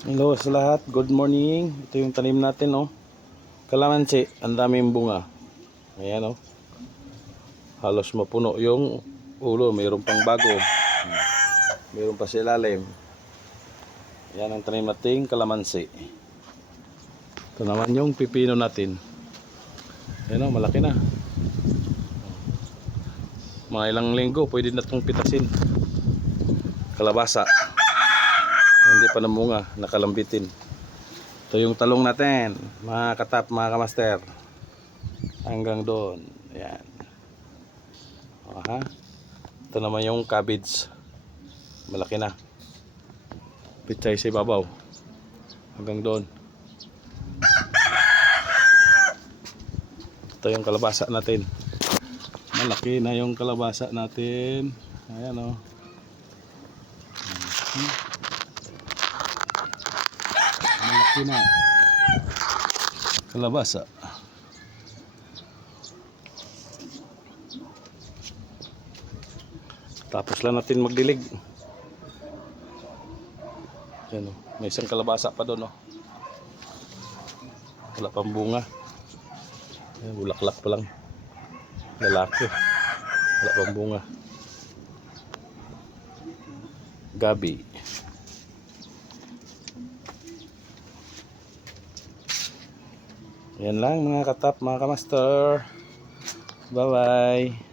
Hello sa lahat, good morning. Ito yung tanim natin, oh. Kalamansi, ang daming bunga. Ayan, oh. Halos mapuno yung ulo, mayroon pang bago. Mayroon pa sa ilalim. Ayan ang tanim nating kalamansi. Ito naman yung pipino natin. Ayan, oh, malaki na. Mga ilang linggo, pwede na itong pitasin. Kalabasa. Hindi pa namunga, nakalambitin. Ito yung talong natin, mga katap, mga kamaster. Hanggang doon. Ayan. Aha. Ito naman yung cabbage. Malaki na. Pichay sa ibabaw. Hanggang doon. Ito yung kalabasa natin. Malaki na yung kalabasa natin. Ayan, o. Malaki na. Kalabasa. Tapos lang natin magdilig. Ayan, o. May isang kalabasa pa doon, o. Wala pang bunga. Ayan, bulaklak pa lang. Lalaki. Wala pang bunga. Gabi. Yan lang mga katap, mga kamaster. Bye bye.